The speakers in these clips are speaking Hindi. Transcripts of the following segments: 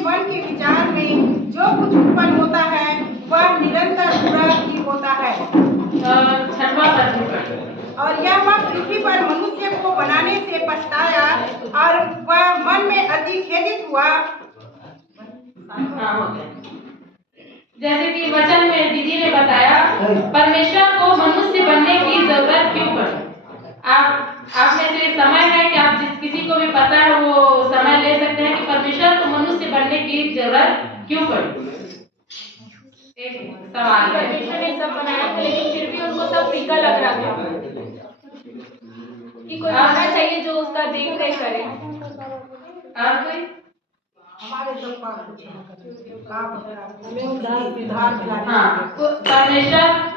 मन के विचार में जो कुछ उत्पन्न होता है वह निरंतर बुरा ही होता है। और यह वह पृथ्वी पर मनुष्य को बनाने से पछताया और वह मन में अति खेदित हुआ। जैसे कि वचन में दीदी ने बताया, परमेश्वर को मनुष्य बनने की जरूरत क्यों पड़ी। आप में से समय है कि आप जिस किसी को भी पता है वो समय ले सकते हैं कि परमेश्वर को मनुष्य बनने की जरूरत क्यों पड़ी। एक सवाल है। परमेश्वर ने सब बनाया था लेकिन फिर भी उनको सब फीका लग रहा था कि कोई होना चाहिए जो उसका देख रेख करे। और कोई हमारे परमेश्वर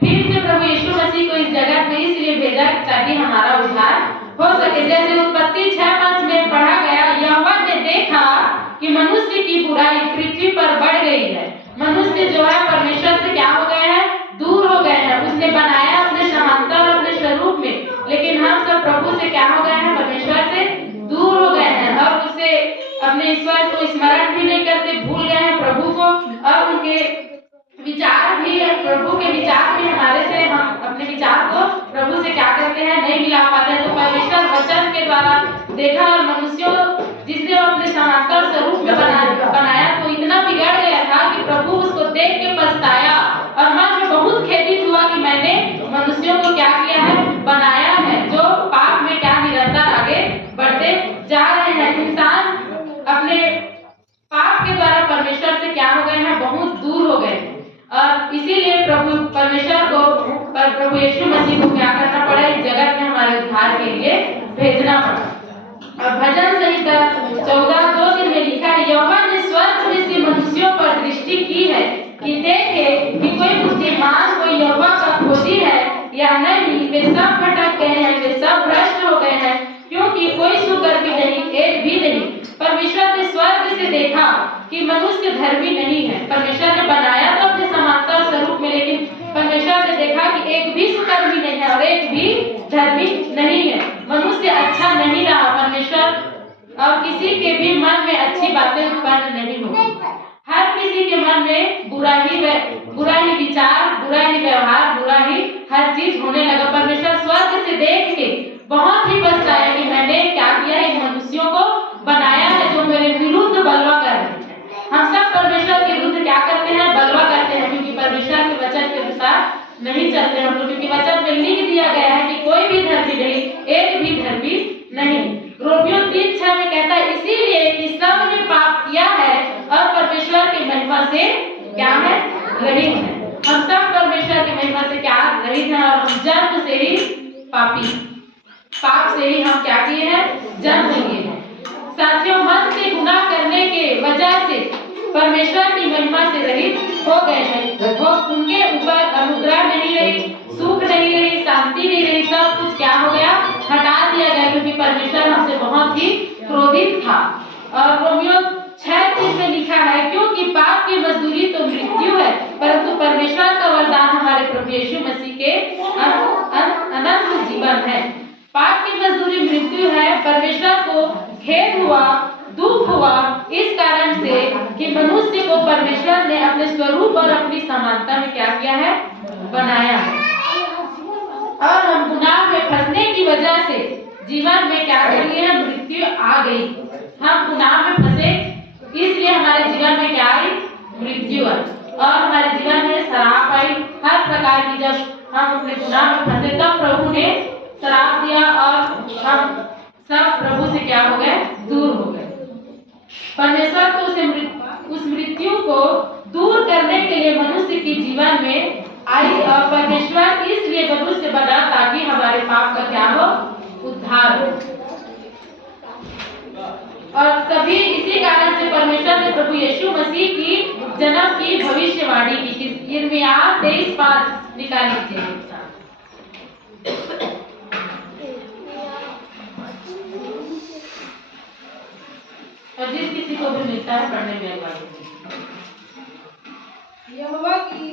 फिर से प्रभु यीशु मसीह को इस जगत में इसलिए भेजा ताकि हमारा उद्धार हो सके। जैसे उत्पत्ति 6:5 में पढ़ा गया, यहोवा ने देखा कि मनुष्य की बुराई पृथ्वी पर बढ़ गई है। मनुष्य जो है परमेश्वर से क्या हो गए हैं, दूर हो गए हैं। उसने बनाया अपने समानता और अपने स्वरूप में, लेकिन हम सब प्रभु से क्या हो गए हैं, परमेश्वर से दूर हो गए हैं और उसे अपने ईश्वर को स्मरण भी नहीं करते, भूल गए हैं प्रभु को। और उनके विचार भी, प्रभु के विचार भी हमारे से, हम अपने विचार को प्रभु से क्या करते हैं, नहीं मिला पाते हैं। तो परमेश्वर वचन के द्वारा देखा और मनुष्यों जिसने अपने समानता और स्वरूप में बनाया तो इतना बिगड़ गया था कि प्रभु उसको देख के पछताया और मन में बहुत खेदित हुआ कि मैंने मनुष्यों को क्या किया है, बनाया है, जो पाप में क्या निरंतर आगे बढ़ते जा रहे हैं। इंसान अपने पाप के द्वारा परमेश्वर से क्या हो गए हैं, बहुत दूर हो गए हैं। और इसीलिए प्रभु परमेश्वर को, प्रभु यीशु मसीह को क्या करना पड़ा, इस जगत में हमारे उद्धार के लिए भेजना पड़ा। और भजन संहिता 14:2 में लिखा है, यहोवा ने स्वर्ग में से मनुष्यों पर दृष्टि की है कि देखे कि कोई बुद्धिमान, कोई यहोवा का खोजी है या नहीं। वे सब भटक गए हैं, वे सब भ्रष्ट हो गए हैं, क्योंकि कोई सुकर्मी नहीं, एक भी नहीं। परमेश्वर ने स्वर्ग से देखा कि मनुष्य धर्मी नहीं है। परमेश्वर ने बनाया तो अपने समानता और स्वरूप में, लेकिन परमेश्वर ने देखा कि एक भी सुकर्मी नहीं है और एक भी धर्मी नहीं है। मनुष्य अच्छा नहीं रहा। परमेश्वर और किसी के भी मन में अच्छी बातें उत्पन्न नहीं होगी। हर किसी के मन में बुरा ही विचार, बुरा ही व्यवहार, बुरा ही हर चीज होने लगा। परमेश्वर स्वर्ग से देख के बहुत ही पछताया कि मैंने क्या किया, इन मनुष्यों को बनाया है जो मेरे विरुद्ध बलवा कर रहे हैं। हम सब परमेश्वर के विरुद्ध क्या करते हैं, बलवा करते हैं, क्योंकि परमेश्वर के वचन के अनुसार नहीं चलते हम लोग। क्योंकि वचन में लिख दिया गया है कि कोई भी धर्मी नहीं, एक भी धर्मी नहीं। रोमियो 3:6 में कहता है, इसीलिए कि सब ने पाप किया है और परमेश्वर की महिमा से क्या है, रहित है। हम सब परमेश्वर की महिमा से क्या रहित हैं और हम जन्म से ही पाप से ही हम क्या किए हैं, जन्म लिए हैं। साथियों, मन से गुनाह करने के वजह से परमेश्वर की महिमा से रहित हो गए हैं। वो उनके ऊपर अनुग्रह नहीं रही, सुख नहीं रही, शांति नहीं रही, सब कुछ क्या हो गया, हटा दिया गया, क्योंकि परमेश्वर हमसे बहुत ही क्रोधित था। और रोमियो 6:3 में लिखा है, क्योंकि पाप की मजदूरी तो मृत्यु है, परंतु परमेश्वर का वरदान हमारे प्रभु यीशु मसीह के अनंत जीवन है। पाप की मजदूरी मृत्यु है। परमेश्वर को खेद हुआ, दुख हुआ इस कारण से कि मनुष्य को परमेश्वर ने अपने स्वरूप और अपनी समानता में क्या किया है, बनाया है। और हम गुनाह में फंसने की वजह से जीवन में क्या कर लिए हैं, मृत्यु आ गई। हम गुनाह में फंसे इसलिए हमारे जीवन में क्या आई, मृत्यु आई और हमारे जीवन में श्राप आई। हर प्रकार की, जब हम अपने गुनाह में फंसे तब प्रभु ने श्राप दिया और हम सब प्रभु से क्या हो गए, दूर हो गए। परमेश्वर को उस मृत्यु को दूर करने के लिए मनुष्य के जीवन में आई और परमेश्वर इसलिए मनुष्य बना ताकि हमारे पाप का क्या हो, उद्धार हो। और तभी इसी कारण से परमेश्वर ने प्रभु यीशु मसीह की जन्म की भविष्यवाणी की। यिर्मयाह 23:5 निकाल लीजिए। और जिस किसी को भी मिलता है पढ़ने में अगवा यहोवा की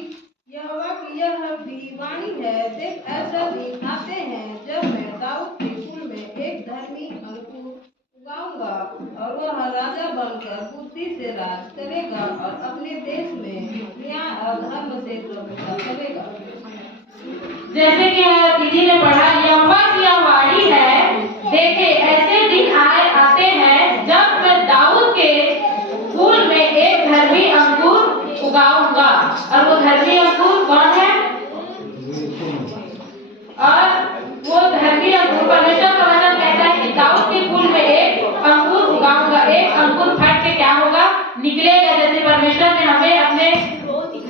यह भी वाणी है, देख ऐसा दिन आते हैं जब मैं दाऊद के कुल में एक धर्मी अंकुर उगाऊंगा और वह राजा बनकर बुद्धि से राज करेगा और अपने देश में न्याय और धर्म से प्रभुता करेगा। जैसे कि दीदी ने पढ़ा, यहोवा की यह वाणी है, देखे ऐसे दिन आते हैं जब मैं दाऊद के कुल में एक धर्मी अंकुर उगाऊंगा। और वो धर्मी अंकुर कौन है? और वो धर्मी अंकुर, परमेश्वर का वचन कहता है कि दाऊद के कुल में एक अंकुर उगाऊंगा। एक अंकुर फट के क्या होगा? निकलेगा। जैसे परमेश्वर ने हमें अपने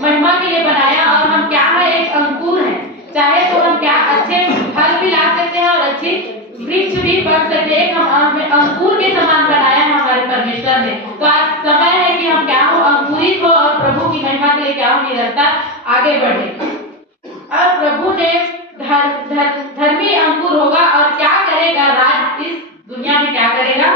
महिमा के लिए बनाया और हम क्या है? एक अंकुर है। चाहे तो हम क्या अच्छे फल भी ला सकते हैं और अच्छी वृक्ष भी बन सकते हैं। हम अंकुर के समान बनाया है हमारे परमेश्वर ने। तो आज समय है कि हम क्या हो? अंकुरित हो और प्रभु की महिमा के लिए क्या हो? निरंतर आगे बढ़े। और प्रभु ने धर्मी अंकुर होगा और क्या करेगा? राज इस दुनिया में क्या करेगा?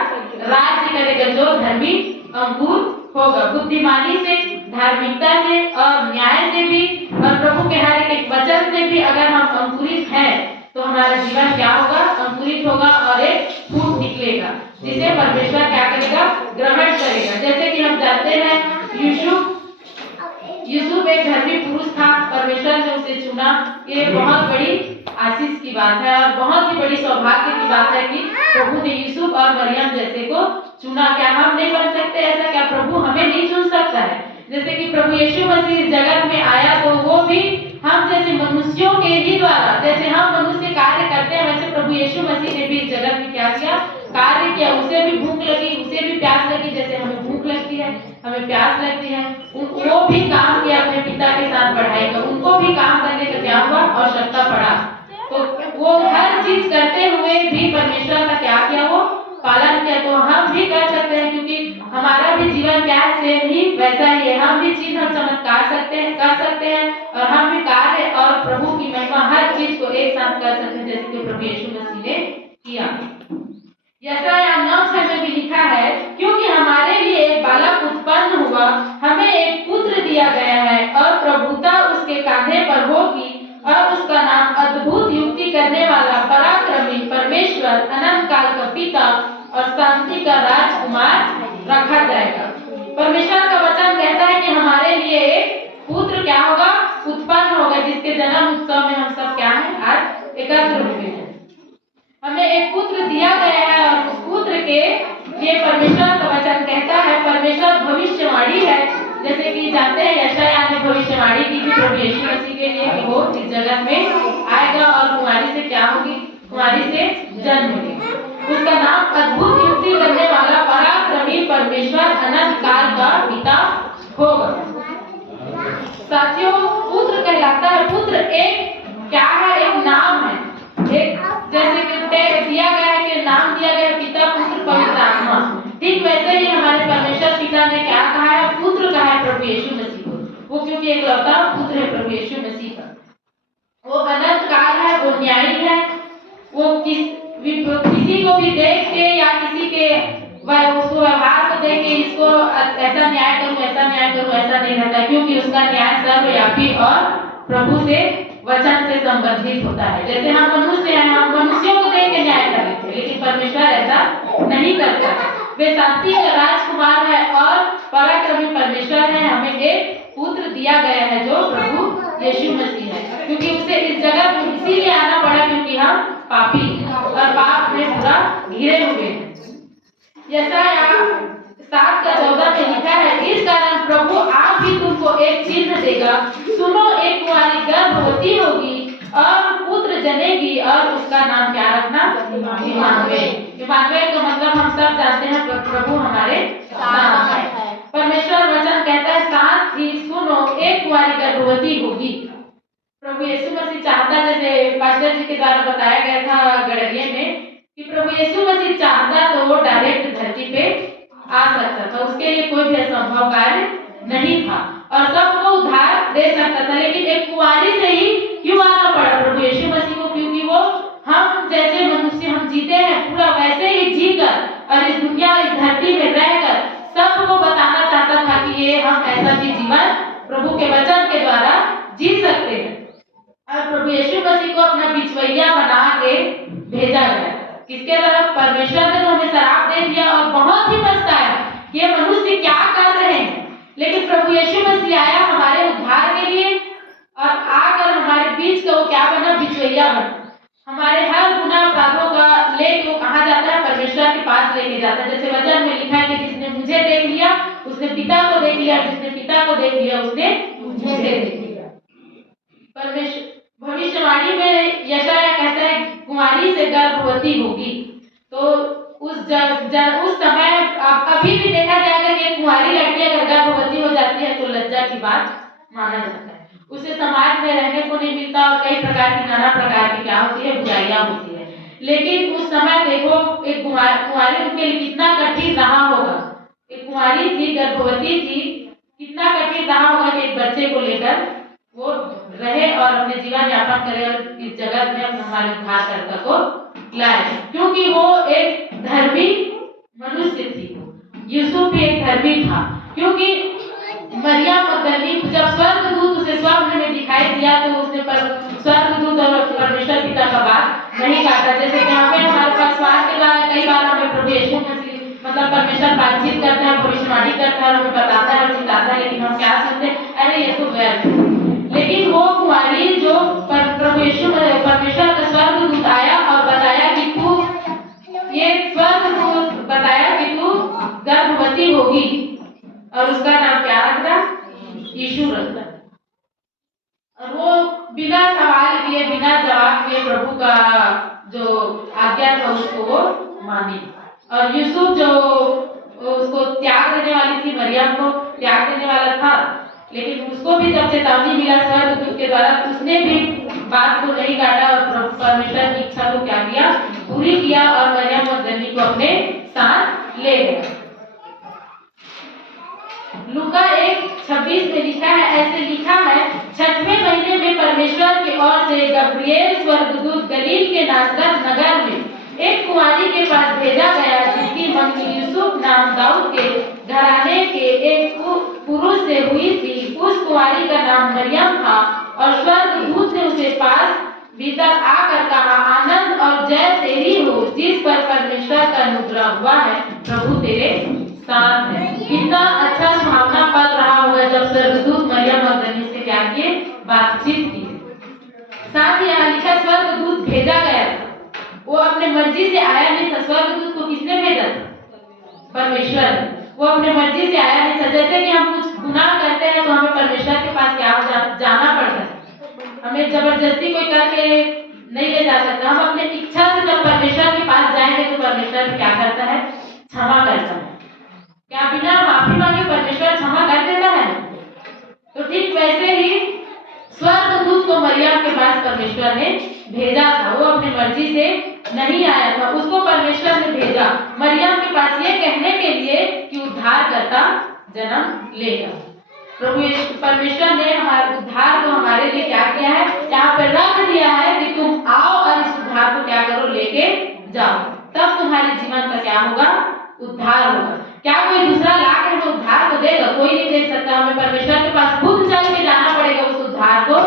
राज्य करेगा जो धर्मी अंकुर होगा। बुद्धिमानी से, धार्मिकता से और न्याय से भी और प्रभु के हर एक वचन से भी अगर हम अंकुरित हैं तो हमारा जीवन क्या होगा? अंकुरित होगा और एक फूट निकलेगा जिसे परमेश्वर क्या करेगा? ग्रहण करेगा। जैसे कि हम जानते हैं यूसुफ एक धर्मी पुरुष था, परमेश्वर ने उसे चुना। ये बहुत बड़ी आशीष की बात है और बहुत ही बड़ी सौभाग्य की बात है कि प्रभु ने यूसुफ और मरियम जैसे को चुना। क्या हम नहीं बन सकते ऐसा? क्या प्रभु हमें नहीं चुन सकता है? जैसे कि प्रभु यीशु मसीह इस जगत में आया तो वो भी हम जैसे मनुष्यों के ही द्वारा, जैसे हम मनुष्य कार्य करते हैं वैसे प्रभु यीशु मसीह ने भी इस जगत में क्या किया? कार्य किया। उसे भी भूख लगी, उसे भी प्यास लगी, जैसे हमें भूख लगती है, हमें प्यास लगती है। वो भी काम किया अपने पिता के साथ पढ़ाई का। उनको भी काम करने का क्या हुआ? आवश्यकता पड़ा। तो वो हर चीज करते हुए भी परमेश्वर का क्या किया? वो पालन किया। तो हम भी कर सकते हैं क्योंकि हमारा भी जीवन क्या है? सेम ही वैसा ही है। हम भी चीज हम चमत्कार कर सकते हैं और हम भी कार्य और प्रभु की महिमा हर चीज को एक साथ कर सकते हैं जैसे कि प्रभु यीशु मसीह ने किया। यशायाह 9:6 में भी लिखा है, क्योंकि हमारे लिए एक बालक उत्पन्न हुआ, हमें एक पुत्र दिया गया है और प्रभुता उसके कांधे पर होगी और उसका नाम अद्भुत युक्ति करने वाला, पराक्रमी, परमेश्वर, अनंत काल का पिता और शांति का राजकुमार रखा जाएगा। परमेश्वर का वचन कहता है कि हमारे लिए एक पुत्र क्या होगा? उत्पन्न होगा, जिसके जन्म उत्सव में हम सब क्या है? आज एकत्र हुए हैं। हमें एक पुत्र दिया गया है और उस पुत्र के लिए परमेश्वर का वचन कहता है, परमेश्वर भविष्यवाणी है। जैसे कि जानते हैं यशायाह ने भविष्यवाणी की थी प्रभु यीशु मसीह के लिए कि वो इस जगत में आएगा और कुमारी से क्या होगी? कुमारी से जन्म होगी। उसका नाम अद्भुत युक्ति करने वाला, पराक्रमी, परमेश्वर, अनंत काल का पिता होगा। साथियों, पुत्र कहलाता है। पुत्र एक क्या है? एक नाम है। एक जैसे कि दिया गया है कि नाम दिया गया है पिता, पुत्र, पवित्र आत्मा। ठीक वैसे ही हमारे परमेश्वर पिता ने क्या कहा है? पुत्र कहा है प्रभु यीशु मसीह को। वो क्योंकि एक लौता पुत्र है प्रभु यीशु मसीह का। वो अनंत काल है, वो न्यायी है। वो किसी को भी देख के या किसी के उसको व्यवहार को देख के इसको ऐसा न्याय करूं, ऐसा न्याय करूं, ऐसा नहीं रहता, क्योंकि उसका न्याय सर्वव्यापी और प्रभु से, वचन से संबंधित होता है। जैसे हम मनुष्य हैं, हम मनुष्यों को देख के न्याय कर लेते हैं, लेकिन परमेश्वर ऐसा नहीं करता। वे शांति का राजकुमार है और पराक्रमी परमेश्वर है। हमें एक पुत्र दिया गया है जो प्रभु यीशु मसीह है, क्योंकि उसे इस जगत में इसीलिए आना पड़ा क्योंकि हम पापी और पाप में पूरा घिरे हुए हैं। यशायाह 7:14 में लिखा है, इस कारण प्रभु आप भी तुमको एक चिन्ह देगा, सुनो, एक कुंवारी गर्भवती होगी और पुत्र जनेगी और उसका नाम क्या रखना? इमानुएल। इमानुएल का मतलब हम सब जानते हैं, प्रभु हमारे साथ है। परमेश्वर वचन कहता है, साथ ही सुनो, एक कुंवारी गर्भवती होगी। प्रभु यीशु मसीह चाहता, जैसे पास्टर जी के द्वारा बताया गया था गड़रिये में, कि प्रभु यीशु मसीह चाहता तो वो डायरेक्ट धरती पे आ सकता था, उसके लिए कोई भी असंभव कार्य नहीं था और सबको उद्धार दे सकता था। लेकिन एक कुंवारी से ही क्यों आना पड़ा प्रभु यीशु मसीह को? क्योंकि वो हम जैसे मनुष्य हम जीते हैं पूरा वैसे ही जीकर और इस दुनिया, इस धरती में रहकर सबको बताना चाहता था कि ये हम ऐसा भी जीवन प्रभु के वचन के द्वारा जी सकते हैं। और प्रभु यीशु मसीह को अपना बिचवैया बना के भेजा गया किसके तरफ? परमेश्वर ने तो हमें श्राप दे दिया और बहुत ही पछताया कि ये मनुष्य क्या कर रहे हैं। लेकिन प्रभु यीशु मसीह आया हमारे उद्धार के लिए और आकर हमारे बीच का वो क्या बना? बिचौलिया बना। हमारे हर गुनाह अपराधों का लेके वो कहाँ जाता है? परमेश्वर के पास लेके जाता है। जैसे वचन में लिखा है कि जिसने मुझे देख लिया उसने पिता को देख लिया, जिसने पिता को देख लिया उसने मुझे देख लिया। परमेश्वर भविष्यवाणी में यशायाह कहता है कुंवारी से गर्भवती होगी। तो उस समय अभी भी देखा जाएगा कि कुंवारी लड़की अगर गर्भवती हो जाती है तो लज्जा की बात माना जाता है। उसे समाज में रहने को नहीं मिलता और कई प्रकार की नाना प्रकार की क्या होती है? बुराइयां होती है। लेकिन उस समय देखो एक कुंवारी उनके लिए कितना कठिन रहा होगा। एक कुंवारी थी, गर्भवती थी, कितना कठिन रहा होगा कि एक बच्चे को लेकर वो रहे और अपने जीवन यापन करे और इस जगत में हमारे उद्धारकर्ता को लाए, क्योंकि वो एक धर्मी मनुष्य थी। यूसुफ भी एक धर्मी था, क्योंकि मरियम मगदलीनी जब स्वर्गदूत उसे स्वप्न में दिखाई दिया तो उसने स्वर्गदूत और परमेश्वर पिता का बात नहीं काटा। जैसे कि हमें हमारे पास स्वार्थ के द्वारा कई बार हमें प्रभु यीशु मसीह मतलब परमेश्वर बातचीत करता है, भविष्यवाणी करता है, हमें बताता है और चिताता है, लेकिन हम क्या समझते हैं? अरे ये तो गैर। लेकिन वो कुंवारी जो प्रभु यीशु परमेश्वर का स्वर्गदूत आया और बताया कि तू ये स्वर्गदूत बताया कि तू गर्भवती होगी और उसका नाम क्या रखना? यीशु रखना। और वो बिना सवाल किए बिना जवाब दिए प्रभु का जो आज्ञा था उसको वो मानी। और यूसुफ जो उसको त्याग देने वाली थी, मरियम को त्याग देने वाला था, लेकिन उसको भी जब चेतावनी मिला स्वर्गदूत के द्वारा उसने भी बात को नहीं काटा और परमेश्वर की इच्छा को क्या किया? पूरी किया और मरियम मगदलीनी को अपने साथ ले गया। लूका 1:26 में लिखा है, ऐसे लिखा है, 6वें महीने में परमेश्वर की ओर से गब्रिएल स्वर्गदूत गलील के नासरत नगर में एक कुंवारी के पास भेजा गया जिसकी मंगनी यूसुफ नाम दाऊद के घराने के एक पुरुष से हुई थी। उस कुंवारी का नाम मरियम था और स्वर्गदूत ने उसे पास भीतर आकर कहा, आनंद और जय तेरी हो जिस पर परमेश्वर का अनुग्रह हुआ है, प्रभु तेरे साथ है। कितना अच्छा सुहावना पल रहा होगा जब स्वर्गदूत मरियम मगदलीनी से क्या किए? बातचीत की। साथ ही यहाँ लिखा स्वर्गदूत भेजा गया था, वो अपने मर्जी से आया नहीं था। स्वर्गदूत को किसने भेजा था? परमेश्वर। वो अपने मर्जी से आया नहीं था। जैसे कि हम कुछ गुनाह करते हैं तो हमें परमेश्वर के पास क्या जाना पड़ता है, हमें जबरदस्ती कोई करके नहीं ले जा सकता। हम अपने इच्छा से जब परमेश्वर के पास जाएंगे तो परमेश्वर क्या करता है? क्षमा करता है। क्या बिना माफी मांगे परमेश्वर क्षमा कर देता है? तो ठीक वैसे ही स्वर्गदूत को मरियम के पास परमेश्वर ने भेजा था। वो अपनी मर्जी से नहीं आया था, उसको परमेश्वर ने भेजा मरियम के पास ये कहने के लिए कि उद्धारकर्ता जन्म लेगा। प्रभु परमेश्वर ने हमारे उद्धार को हमारे लिए क्या किया है? यहाँ पर रख दिया है कि तुम आओ और इस उद्धार को क्या करो? लेके जाओ, तब तुम्हारे जीवन का क्या होगा? उद्धार होगा। क्या कोई दूसरा लाकर हमें उद्धार को देगा? कोई नहीं दे सकता। हमें परमेश्वर के पास खुद चल के जाना पड़ेगा उस उद्धार को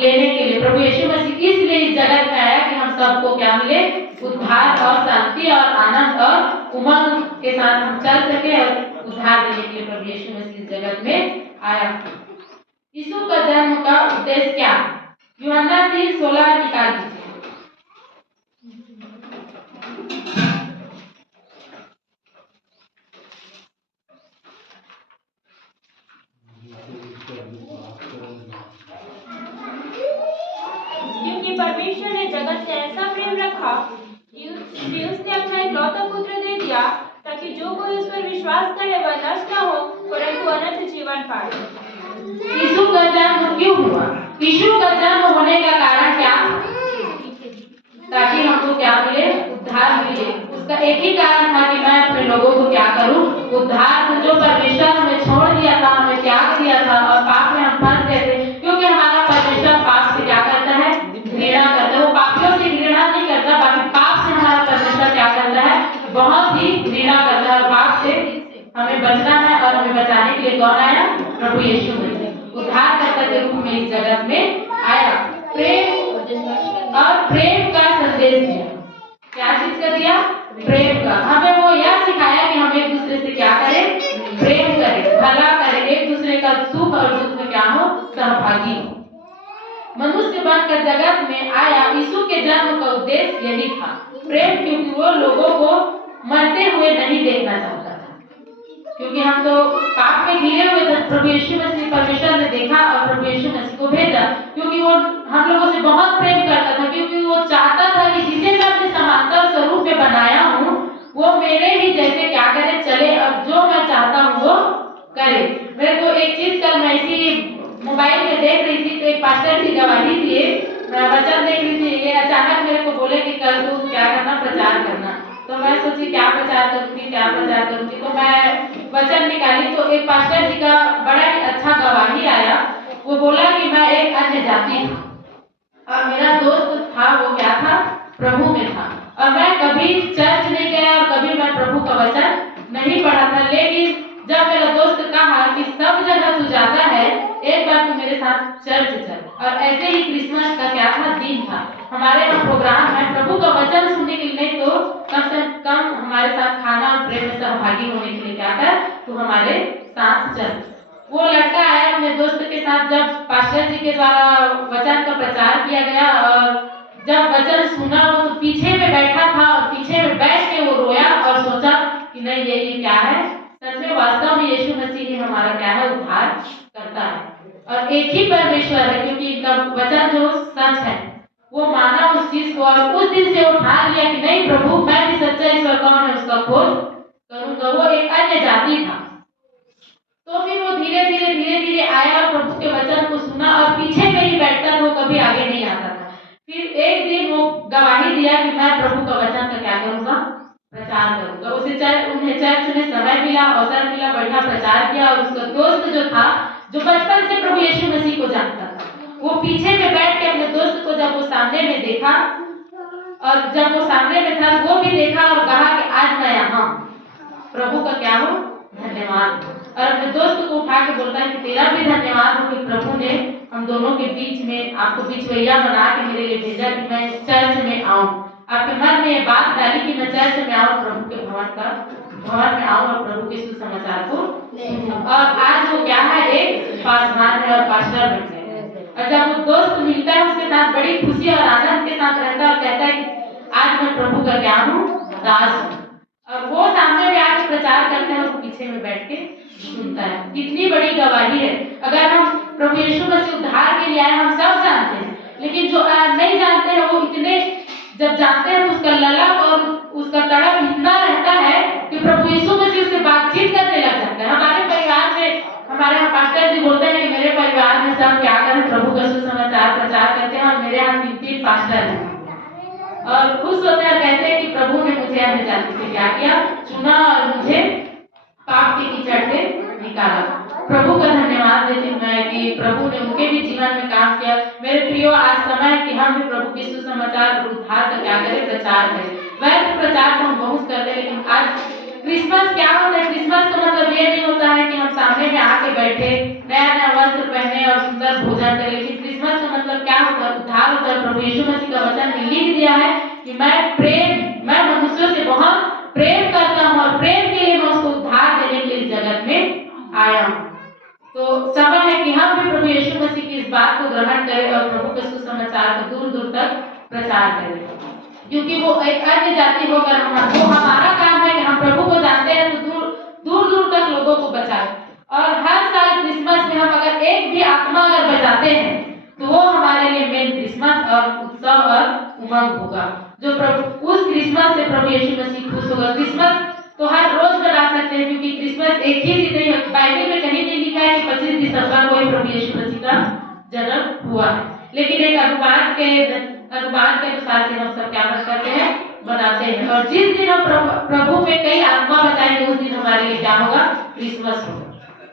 लेने के लिए। प्रभु यीशु मसीह इसलिए इस जगत में आया कि हम सबको क्या मिले? उद्धार और शांति और आनंद और उमंग के साथ हम चल सके और उद्धार देने के लिए प्रभु यीशु मसीह इस जगत में आया। यीशु का जन्म का उद्देश्य क्या? यूहन्ना 3:16 निकाल दीजिए। क्योंकि परमेश्वर ने जगत से ऐसा प्रेम रखा कि उसने अपना इकलौता पुत्र दे दिया ताकि जो कोई उस पर विश्वास करे वह नष्ट न हो परंतु अनंत जीवन पाए। यीशु का जन्म क्यों हुआ? यीशु का जन्म होने का कारण क्या? ताकि हमको क्या मिले? उद्धार मिले। उसका एक ही कारण था कि मैं अपने लोगों को क्या करूं? उद्धार। जो परमेश्वर हमें छोड़ दिया था, हमें त्याग दिया था और पाप में हम फंस गए थे, क्योंकि हमारा परमेश्वर पाप से क्या करता है? घृणा करता है। वो पापियों से घृणा नहीं करता, बाकी पाप से हमारा परमेश्वर क्या करता है? बहुत ही घृणा करता है। पाप से हमें बचना है और हमें बचाने के लिए कौन आया? प्रभु यीशु मसीह उद्धारकर्ता के रूप में इस जगत में आया। प्रेम और प्रेम का संदेश दिया। क्या चीज किसका दिया? प्रेम का। हमें वो यह सिखाया कि हम एक दूसरे से क्या करें? प्रेम करें, भला करें, एक दूसरे का सुख और दुख में क्या हो? सहभागी हो। मनुष्य बनकर जगत में आया, यीशु के जन्म का उद्देश्य यही था, प्रेम, क्योंकि वो लोगों को मरते हुए नहीं देखना चाहता था। क्योंकि हम तो पाप में घिरे हुए थे, प्रभु यीशु मसीह परमेश्वर ने देखा और प्रभु यीशु मसीह को भेजा, क्योंकि वो हम लोगों से बहुत प्रेम करता था, क्योंकि वो चाहता था कि जिसे मैं अपने समांतर स्वरूप में बनाया हूँ वो मेरे ही जैसे क्या करे? चले, और जो मैं चाहता हूँ वो करे। मेरे को एक चीज कल मैं इसी मोबाइल में देख रही थी, तो एक पास्टर जी गवाही दिए, मैं वचन देख रही थी, ये अचानक मेरे को बोले कि कल तू क्या करना? प्रचार करना। तो मैं सोची क्या प्रचार करूंगी, क्या प्रचार करूंगी, तो मैं वचन निकाली, तो एक पास्टर जी का बड़ा ही अच्छा गवाही आया। वो बोला कि मैं एक अन्य जाति हूँ और मेरा दोस्त था, वो क्या था? प्रभु में था, और मैं कभी चर्च नहीं गया और कभी मैं प्रभु का वचन नहीं पढ़ा था। लेकिन जब मेरा दोस्त कहा कि सब जगह तू जाता है, एक बार तू मेरे साथ चर्च चल, और ऐसे ही क्रिसमस का क्या था? दिन था, हमारे यहाँ प्रोग्राम है, प्रभु का वचन सुनने के लिए नहीं तो कम से कम हमारे साथ खाना और प्रेम में सहभागी होने के लिए क्या कर? तू हमारे साथ चल। वो लड़का आया अपने दोस्त के साथ, जब पास्टर जी के द्वारा वचन का प्रचार किया गया और जब वचन सुना, वो तो पीछे में बैठा था और पीछे में बैठ के वो रोया और सोचा कि नहीं ये क्या है? सच में वास्तव में यीशु मसीह ही हमारा क्या है? उद्धार करता है, और एक ही परमेश्वर है, क्योंकि इनका वचन जो सच है। वो माना उस चीज को और उस दिन से उठा लिया कि नहीं प्रभु, मैं भी सच्चा ईश्वर कौन है उसका खोज करूंगा। वो एक अन्य जाति था। तो फिर वो धीरे धीरे आया और प्रभु के वचन को सुना और पीछे में ही बैठता था, वो कभी आगे नहीं आता था। फिर एक दिन वो गवाही दिया कि मैं प्रभु का वचन का क्या करूंगा? प्रचार करूंगा। उन्हें चर्च में समय मिला, अवसर मिला, बैठा प्रचार किया, और उसका दोस्त जो था, जो बचपन से प्रभु यीशु मसीह को जानता था, वो पीछे में बैठ के अपने दोस्त को जब वो सामने में देखा, और जब वो सामने में था वो भी देखा और कहा कि आज मैं यहाँ प्रभु का क्या हो? धन्यवाद। और अपने दोस्त को उठा के बोलता है कि तेरा भी धन्यवाद हो कि प्रभु ने हम दोनों के बीच में आपको बिचवैया बना के मेरे लिए भेजा कि मैं चर्च में आऊं। आपके मन में ये बात डाली कि मैं चर्च में आऊं, प्रभु के भवन में आऊं और प्रभु के सुसमाचार को सुनूं। और आज वो क्या है? एक पासवान है और पास्टर बन गए। और जब वो दोस्त मिलता है उसके साथ बड़ी खुशी और आनंद के साथ रहता है और कहता है कि आज मैं प्रभु का क्या हूँ? दास हूँ। और वो सामने में आके प्रचार करते हैं और पीछे में बैठ के सुनता है। कितनी बड़ी गवाही है। अगर हम प्रभु यीशु मसीह उद्धार के लिए आए, हम सब जानते हैं, लेकिन जो नहीं जानते हैं वो इतने जब जानते हैं तो उसका ललक और उसका तड़प इतना रहता है कि प्रभु यीशु मसीह से बातचीत करने लग जाता है। हमारे परिवार में हमारे यहाँ पास्टर जी बोलते हैं कि मेरे परिवार में सब क्या करें? प्रभु का सुसमाचार प्रचार करते हैं, और मेरे यहाँ 3 पास्टर हैं और खुश होते हैं, कहते हैं कि प्रभु ने मुझे अन्य जाति से क्या किया? चुना और मुझे पाप के कीचड़ से निकाला। प्रभु का धन्यवाद देती हूँ मैं कि प्रभु ने उनके भी जीवन में काम किया। मेरे प्रियो, आज समय है कि हम भी प्रभु के सुसमाचार उद्धार का क्या करें? प्रचार करें। वैसे प्रचार तो हम बहुत करते हैं, लेकिन आज क्रिसमस क्या होता है? क्रिसमस का मतलब ये नहीं होता है कि हम सामने में आके बैठे, नया वस्त्र पहने और सुंदर भोजन करें। लेकिन क्रिसमस का मतलब क्या होता है? उद्धार होता है। प्रभु यीशु मसीह का वचन में लिख दिया है कि मैं मनुष्यों से बहुत प्रेम करता हूँ और प्रेम के लिए मैं उसको उद्धार देने के लिए इस जगत में आया हूँ। तो समय है कि हम भी प्रभु यीशु मसीह की इस बात को ग्रहण करें और प्रभु के सुसमाचार को दूर दूर तक प्रचार करें, क्योंकि वो एक अन्य जाति होकर वो हमारा काम है कि हम प्रभु को जानते हैं तो दूर दूर तक लोगों को बचाएं। और हर साल क्रिसमस में हम अगर एक भी आत्मा अगर बचाते हैं तो वो हमारे लिए मेन क्रिसमस और उत्सव और उमंग होगा, जो प्रभु उस क्रिसमस से प्रभु यीशु मसीह खुश होगा। क्रिसमस तो हर रोज मना सकते हैं, क्योंकि क्रिसमस एक ही दिन नहीं है। बाइबल में कहीं नहीं लिखा है कि 25 दिसंबर को ही प्रभु यीशु मसीह का जन्म हुआ है, लेकिन एक अनुमान के अनुसार से हम सब क्या करते हैं? बनाते हैं। और जिस दिन हम प्रभु में कई आत्मा बचाएंगे उस दिन हमारे लिए क्या होगा? क्रिसमस होगा।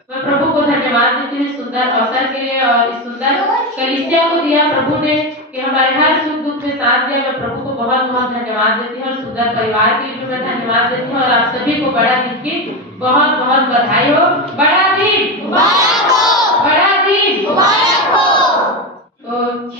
मैं प्रभु को धन्यवाद देती हूँ सुंदर अवसर के लिए और इस सुंदर कलीसिया को दिया प्रभु ने कि हमारे हर सुख दुख में साथ दिया। मैं प्रभु को बहुत बहुत धन्यवाद देती हूँ और सुंदर परिवार के लिए मैं धन्यवाद देती हूँ। और आप सभी को बड़ा दिन की बहुत बहुत बधाई हो। बड़ा दिन